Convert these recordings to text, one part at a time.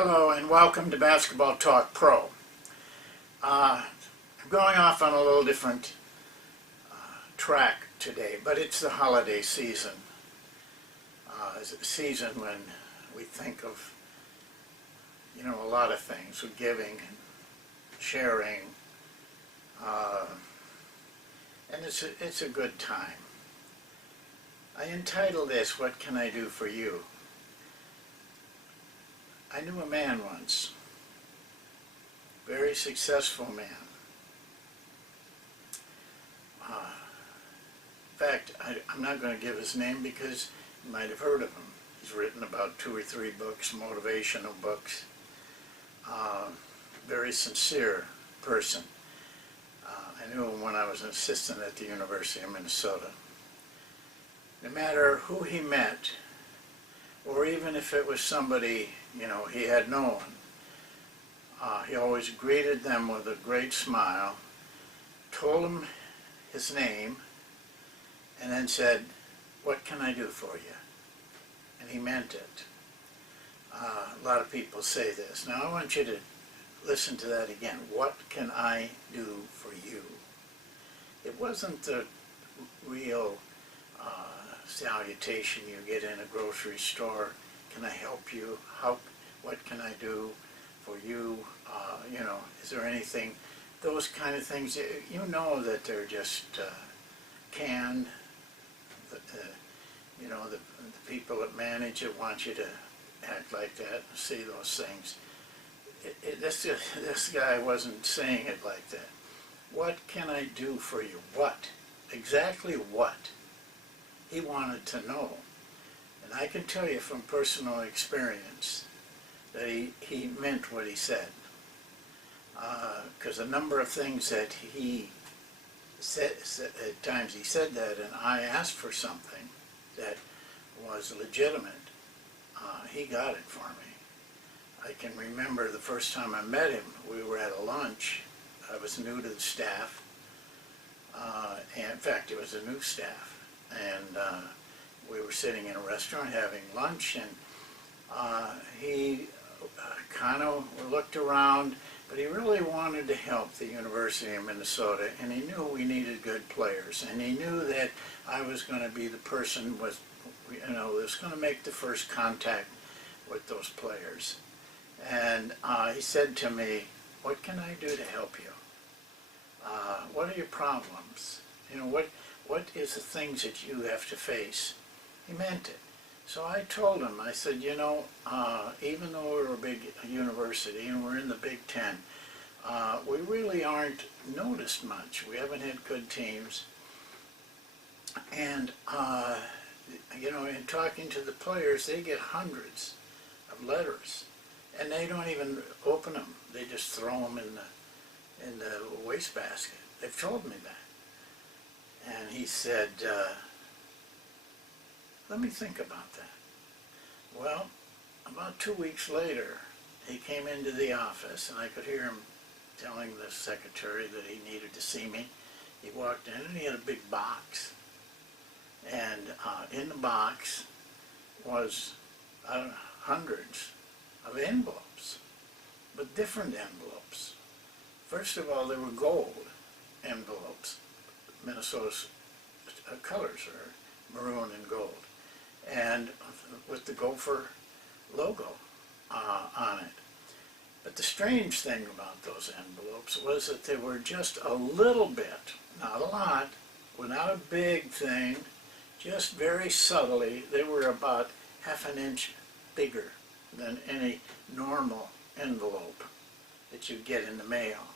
Hello and welcome to Basketball Talk Pro. I'm going off on a little different track today, but it's the holiday season. It's a season when we think of, a lot of things, with giving and sharing, and it's a good time. I entitled this, "What Can I Do for You?" I knew a man once, very successful man. In fact, I'm not going to give his name because you might have heard of him. He's written about 2 or 3 books, motivational books. Very sincere person. I knew him when I was an assistant at the University of Minnesota. No matter who he met, or even if it was somebody he had known, he always greeted them with a great smile, told them his name, and then said, "What can I do for you?" And he meant it. A lot of people say this. Now I want you to listen to that again. What can I do for you? It wasn't the real salutation you get in a grocery store. Can I help you? What can I do for you? Is there anything? Those kind of things, that they're just canned. The people that manage it want you to act like that and say those things. This guy wasn't saying it like that. What can I do for you? What? Exactly what? He wanted to know. And I can tell you from personal experience that he meant what he said. Because a number of things that he said, at times he said that, and I asked for something that was legitimate, he got it for me. I can remember the first time I met him, we were at a lunch. I was new to the staff, and in fact it was a new staff, and we were sitting in a restaurant having lunch, and he kind of looked around, but he really wanted to help the University of Minnesota, and he knew we needed good players, and he knew that I was going to be the person was going to make the first contact with those players. And he said to me, "What can I do to help you? What are your problems? What is the things that you have to face?" He meant it. So I told him, I said, even though we're a big university and we're in the Big Ten, we really aren't noticed much. We haven't had good teams. And, in talking to the players, they get hundreds of letters. And they don't even open them. They just throw them in the wastebasket. They've told me that. And he said, "Let me think about that." Well, about 2 weeks later, he came into the office, and I could hear him telling the secretary that he needed to see me. He walked in, and he had a big box. And in the box was hundreds of envelopes, but different envelopes. First of all, they were gold envelopes. Minnesota's colors are maroon and gold, and with the Gopher logo on it. But the strange thing about those envelopes was that they were just a little bit, not a lot, were not a big thing, just very subtly. They were about half an inch bigger than any normal envelope that you get in the mail.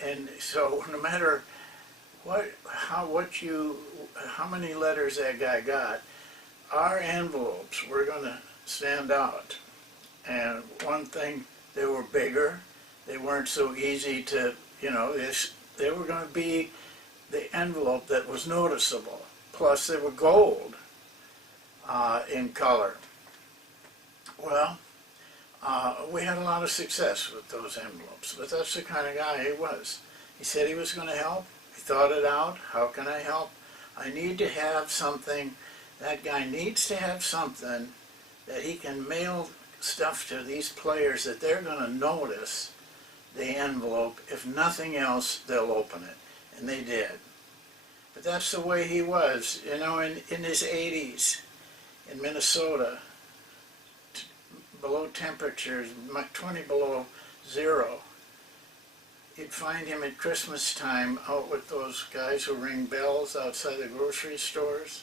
And so no matter how many letters that guy got, our envelopes were going to stand out. And one thing, they were bigger. They weren't so easy to, they were going to be the envelope that was noticeable. Plus they were gold in color. Well, we had a lot of success with those envelopes, but that's the kind of guy he was. He said he was going to help. He thought it out. How can I help? I need to have something. That guy needs to have something that he can mail stuff to these players that they're going to notice the envelope. If nothing else, they'll open it. And they did. But that's the way he was, you know, in his 80s in Minnesota, below temperatures, 20 below zero. You'd find him at Christmas time out with those guys who ring bells outside the grocery stores.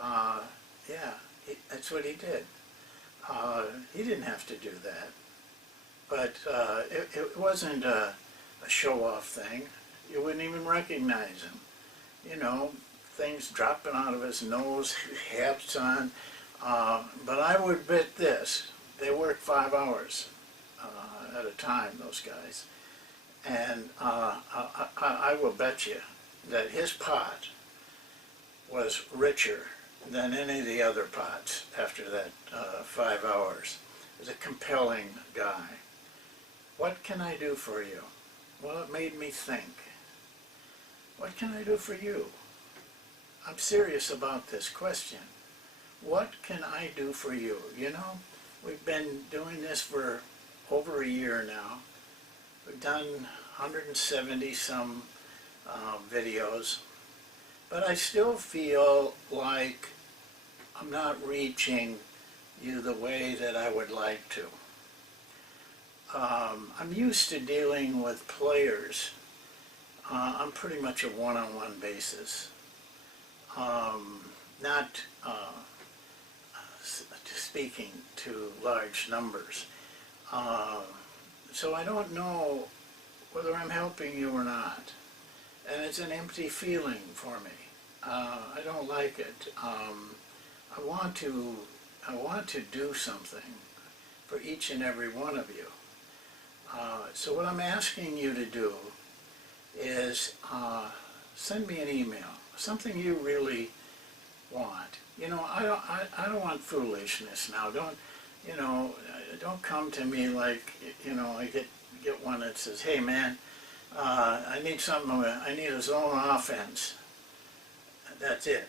Yeah, that's what he did. He didn't have to do that. But it wasn't a show-off thing. You wouldn't even recognize him. You know, things dropping out of his nose, hats on. But I would bet this, they work 5 hours at a time, those guys. And I will bet you that his pot was richer than any of the other pots after that 5 hours. He was a compelling guy. What can I do for you? Well, it made me think. What can I do for you? I'm serious about this question. What can I do for you? You know, we've been doing this for over a year now. We've done 170 some videos, but I still feel like I'm not reaching you the way that I would like to. I'm used to dealing with players on pretty much a one-on-one basis, not speaking to large numbers. So I don't know whether I'm helping you or not, and it's an empty feeling for me. I don't like it. I want to do something for each and every one of you. So what I'm asking you to do is send me an email, something you really want. You know, I don't want foolishness now. Don't come to me like, you know, I get one that says, hey man, I need something, I need a zone offense. That's it.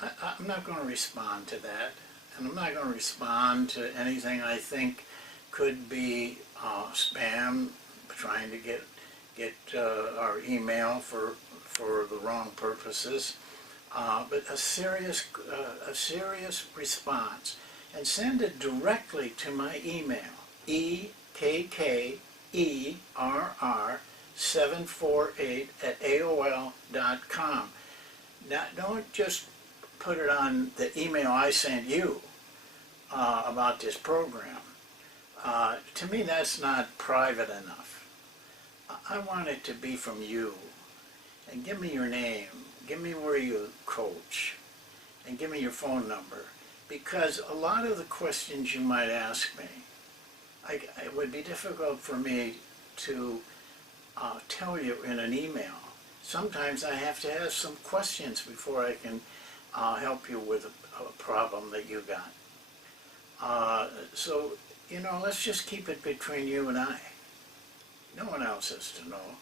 I'm not going to respond to that, and I'm not going to respond to anything I think could be spam, trying to get our email for the wrong purposes. But a serious response, and send it directly to my email, ekkerr748@aol.com. Now, don't just put it on the email I sent you about this program. To me, that's not private enough. I want it to be from you. And give me your name, give me where you coach, and give me your phone number. Because a lot of the questions you might ask me, it would be difficult for me to tell you in an email. Sometimes I have to ask some questions before I can help you with a problem that you got. So, you know, let's just keep it between you and I. No one else has to know.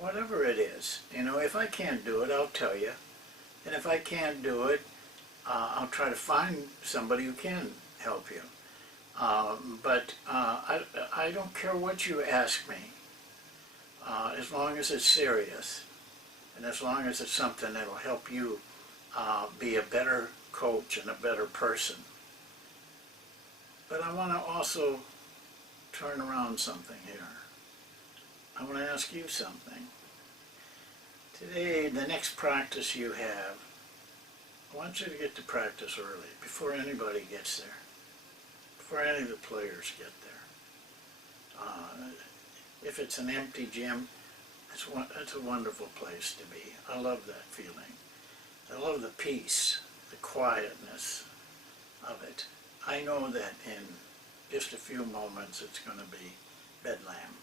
Whatever it is, you know, if I can't do it, I'll tell you. And if I can't do it, I'll try to find somebody who can help you. But I don't care what you ask me, as long as it's serious, and as long as it's something that will help you be a better coach and a better person. But I want to also turn around something here. I want to ask you something. Today, the next practice you have, I want you to get to practice early, before anybody gets there, before any of the players get there. If it's an empty gym, it's a wonderful place to be. I love that feeling. I love the peace, the quietness of it. I know that in just a few moments it's going to be bedlam.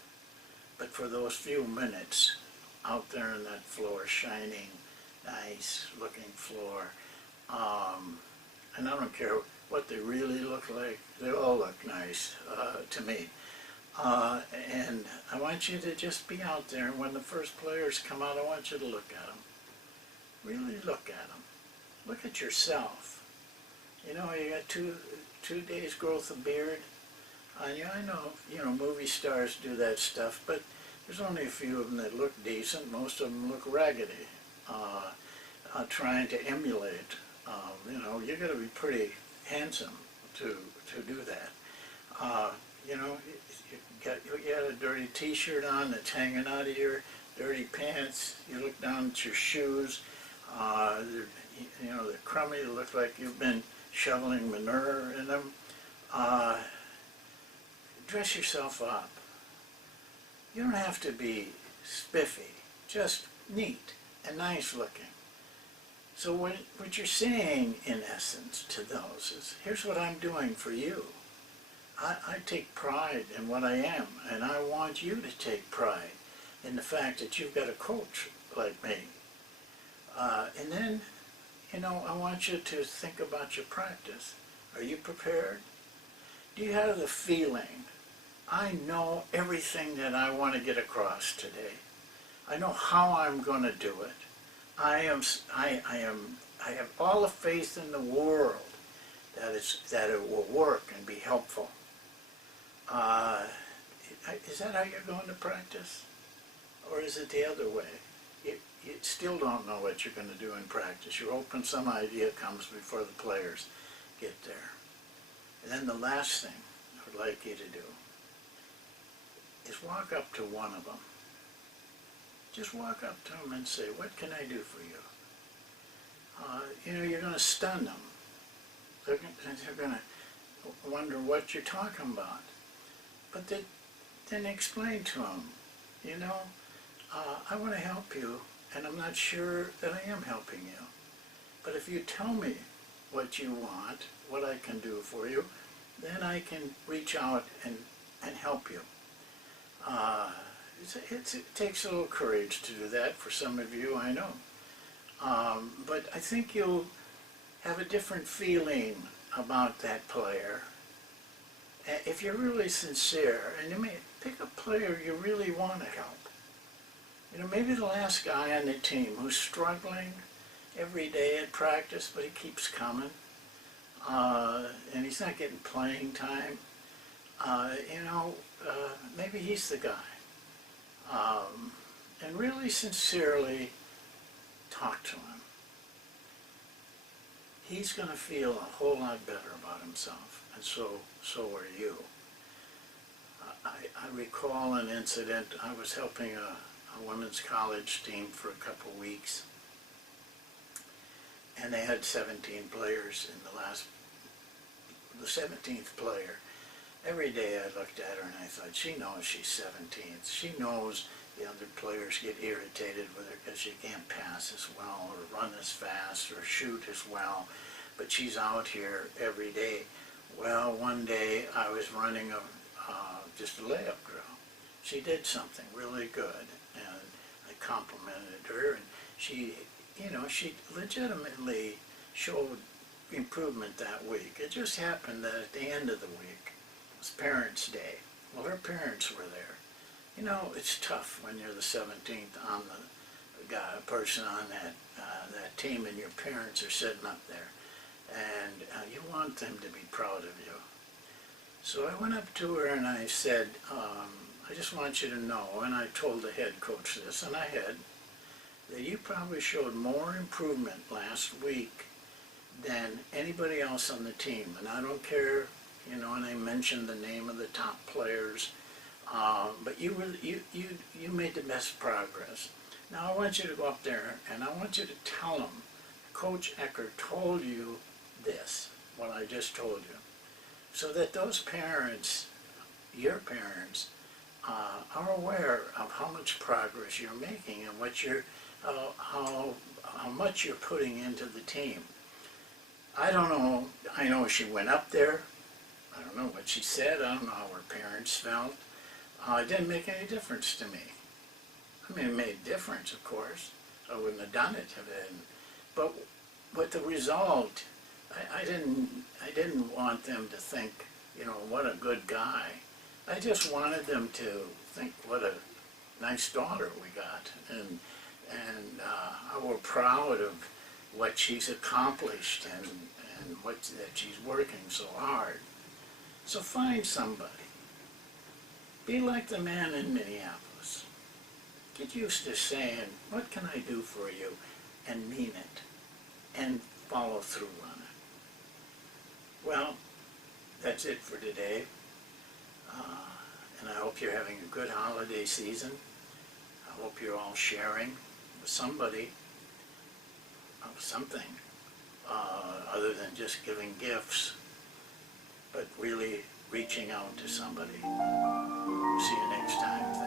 But for those few minutes out there on that floor, shining, nice looking floor, and I don't care what they really look like, they all look nice to me. And I want you to just be out there, and when the first players come out, I want you to look at them. Really look at them. Look at yourself. You know, you got two days growth of beard on you. I know, movie stars do that stuff, but there's only a few of them that look decent. Most of them look raggedy, trying to emulate. You got to be pretty handsome to do that. You got a dirty T-shirt on that's hanging out of your dirty pants. You look down at your shoes. They're crummy. They look like you've been shoveling manure in them. Dress yourself up. You don't have to be spiffy, just neat and nice looking. So what you're saying, in essence, to those is, here's what I'm doing for you. I take pride in what I am, and I want you to take pride in the fact that you've got a coach like me. And then, I want you to think about your practice. Are you prepared? Do you have the feeling, I know everything that I want to get across today. I know how I'm going to do it. I have all the faith in the world that it will work and be helpful. Is that how you're going to practice? Or is it the other way? You still don't know what you're going to do in practice. You're hoping some idea comes before the players get there. And then the last thing I would like you to do is walk up to one of them. Just walk up to them and say, what can I do for you? You're going to stun them. They're going to wonder what you're talking about. But then explain to them, I want to help you, and I'm not sure that I am helping you. But if you tell me what you want, what I can do for you, then I can reach out and help you. It takes a little courage to do that for some of you, I know. But I think you'll have a different feeling about that player if you're really sincere, and you may pick a player you really want to help. Maybe the last guy on the team who's struggling every day at practice, but he keeps coming, and he's not getting playing time. Maybe he's the guy. And really sincerely talk to him. He's going to feel a whole lot better about himself, and so are you. I recall an incident. I was helping a women's college team for a couple weeks, and they had 17 players in the 17th player. Every day I looked at her and I thought, she knows she's 17th. She knows the other players get irritated with her because she can't pass as well or run as fast or shoot as well, but she's out here every day. Well, one day I was running just a layup drill. She did something really good, and I complimented her, and she legitimately showed improvement that week. It just happened that at the end of the week was Parents' Day. Well, her parents were there. It's tough when you're the 17th on the person on that team, and your parents are sitting up there, and you want them to be proud of you. So I went up to her and I said, I just want you to know, and I told the head coach this, and I had, that you probably showed more improvement last week than anybody else on the team. And I don't care, and I mentioned the name of the top players, but you made the best progress. Now I want you to go up there and I want you to tell them, Coach Ekker told you this, what I just told you, so that those parents, your parents, are aware of how much progress you're making and what how much you're putting into the team. I don't know. I know she went up there. I don't know what she said. I don't know how her parents felt. It didn't make any difference to me. I mean, it made a difference, of course. I wouldn't have done it if it hadn't. But with the result, I didn't want them to think, what a good guy. I just wanted them to think what a nice daughter we got, and how we're proud of what she's accomplished, and and that she's working so hard. So find somebody. Be like the man in Minneapolis. Get used to saying, what can I do for you? And mean it. And follow through on it. Well, that's it for today. And I hope you're having a good holiday season. I hope you're all sharing with somebody of something other than just giving gifts, but really reaching out to somebody. See you next time.